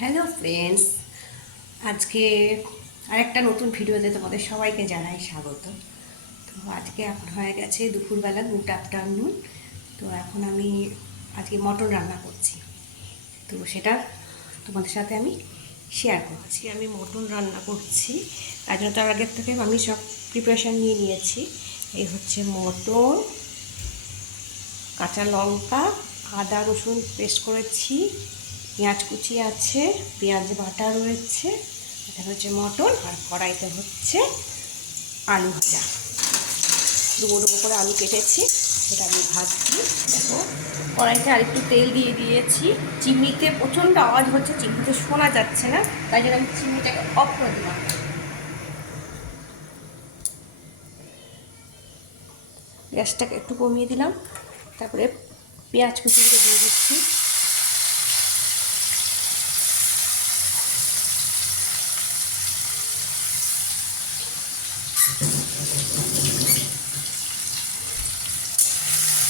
Hello friends আজকে আরেকটা নতুন ভিডিওতে তোমাদের সবাইকে জানাই স্বাগত। তো আজকে এখন হয়ে গেছে দুপুরবেলা গুড আফটারনুন তো এখন আমি আজকে মটন রান্না করছি। তো সেটা তোমাদের সাথে আমি শেয়ার করছি। আমি মটন রান্না করছি। তার জন্য তার আগের থেকে আমি সব প্রিপারেশান নিয়ে নিয়েছি। এই হচ্ছে মটন, কাঁচা লঙ্কা, আদা রসুন পেস্ট করেছি। পেঁয়াজ কুচি আছে, পেঁয়াজ বাটা রয়েছে এখানে হচ্ছে মটন, আর কড়াইতে হচ্ছে আলু ভাজা। ডুবো ডুবো করে আলু কেটেছি, সেটা আমি ভাজছি। দেখো, কড়াইতে আর একটু তেল দিয়ে দিয়েছি। চিমনিতে প্রচণ্ড আওয়াজ হচ্ছে চিমনিতে শোনা যাচ্ছে না, তাই জন্য আমি চিমনিটাকে অফ করে দিলাম। গ্যাসটাকে একটু কমিয়ে দিলাম, তারপরে পেঁয়াজ কুচিগুলো দিয়ে দিচ্ছি।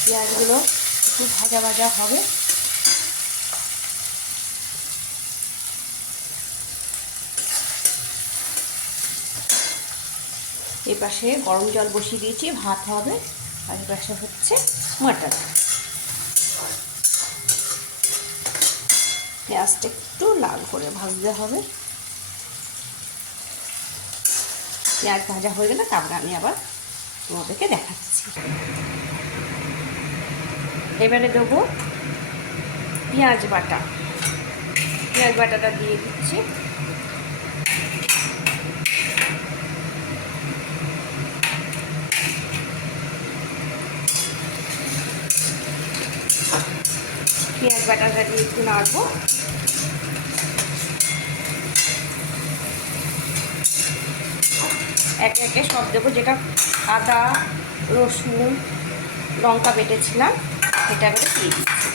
পেঁয়াজগুলো একটু ভাজা ভাজা হবে। এই পাশে গরম জল বসিয়ে দিয়েছি, ভাত হবে, আর এই পাশে হচ্ছে মাটন। পেঁয়াজটা একটু লাল করে ভাজতে হবে। পেঁয়াজ ভাজা হয়ে গেলে তারপরে আমি আবার তোমাদেরকে দেখাচ্ছি। এবারে দেবো পেঁয়াজ বাটা। পেঁয়াজ বাটাটা দিয়ে দিচ্ছি। পেঁয়াজ বাটাটা দিয়ে একটু নাড়বো। একে একে সব দেবো, যেটা আদা, রসুন, লঙ্কা বেটেছিলাম। সেটা করে দিয়ে দিচ্ছি।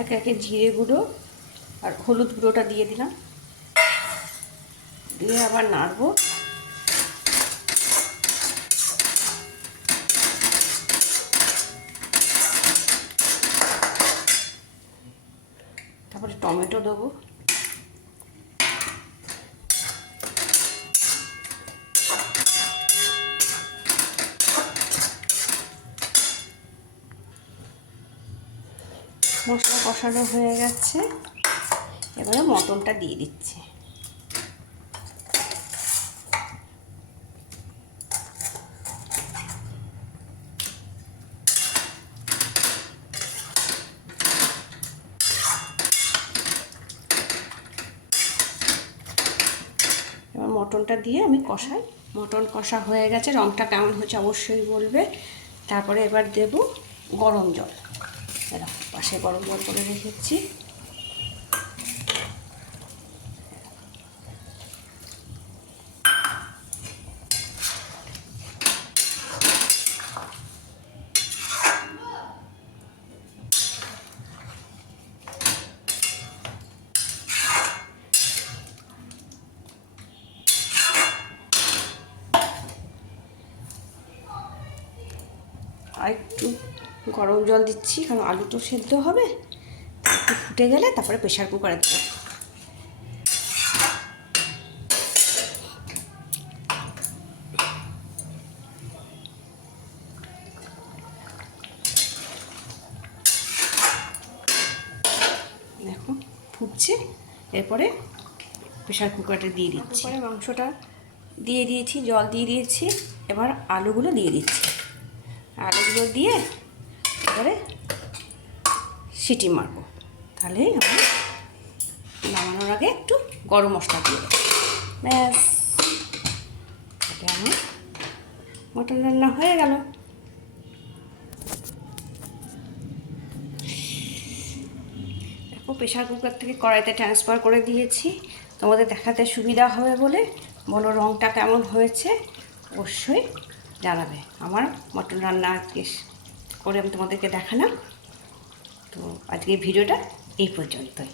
একে একে জিরে গুঁড়ো আর হলুদ গুঁড়োটা দিয়ে দিলাম। দিয়ে আবার নাড়বো। তারপরে টমেটো দেবো। মশলা কষানো হয়ে গেছে। এবারে মটনটা দিয়ে দিচ্ছি। মটনটা দিয়ে আমি কষাই। মটন কষা হয়ে গেছে রঙটা কেমন হচ্ছে অবশ্যই বলবে। তারপরে এবার দেব গরম জল। এরকম পাশে গরম জল করে রেখেছি। আর একটু গরম জল দিচ্ছি কারণ আলু তো সেদ্ধ হবে। একটু ফুটে গেলে তারপরে প্রেশার কুকারে দেবো। দেখো ফুটছে। এরপরে প্রেশার কুকারটা দিয়ে দিচ্ছি। মাংসটা দিয়ে দিয়েছি জল দিয়ে দিয়েছি। এবার আলুগুলো দিয়ে দিচ্ছি। আলুগুলো দিয়ে তারপরে সিটি মারবো। তাহলে আমি নামানোর আগে একটু গরম মশলা দিয়ে দেবো। ব্যাস। এটা আমার মটন রান্না হয়ে গেল। দেখো প্রেশার কুকার থেকে কড়াইতে ট্রান্সফার করে দিয়েছি। তোমাদের দেখাতে সুবিধা হবে বলে বলো রঙটা কেমন হয়েছে? অবশ্যই জানাবে আমার মটন রান্না করে আমি তোমাদেরকে দেখালাম। তো আজকে ভিডিওটা এই পর্যন্তই।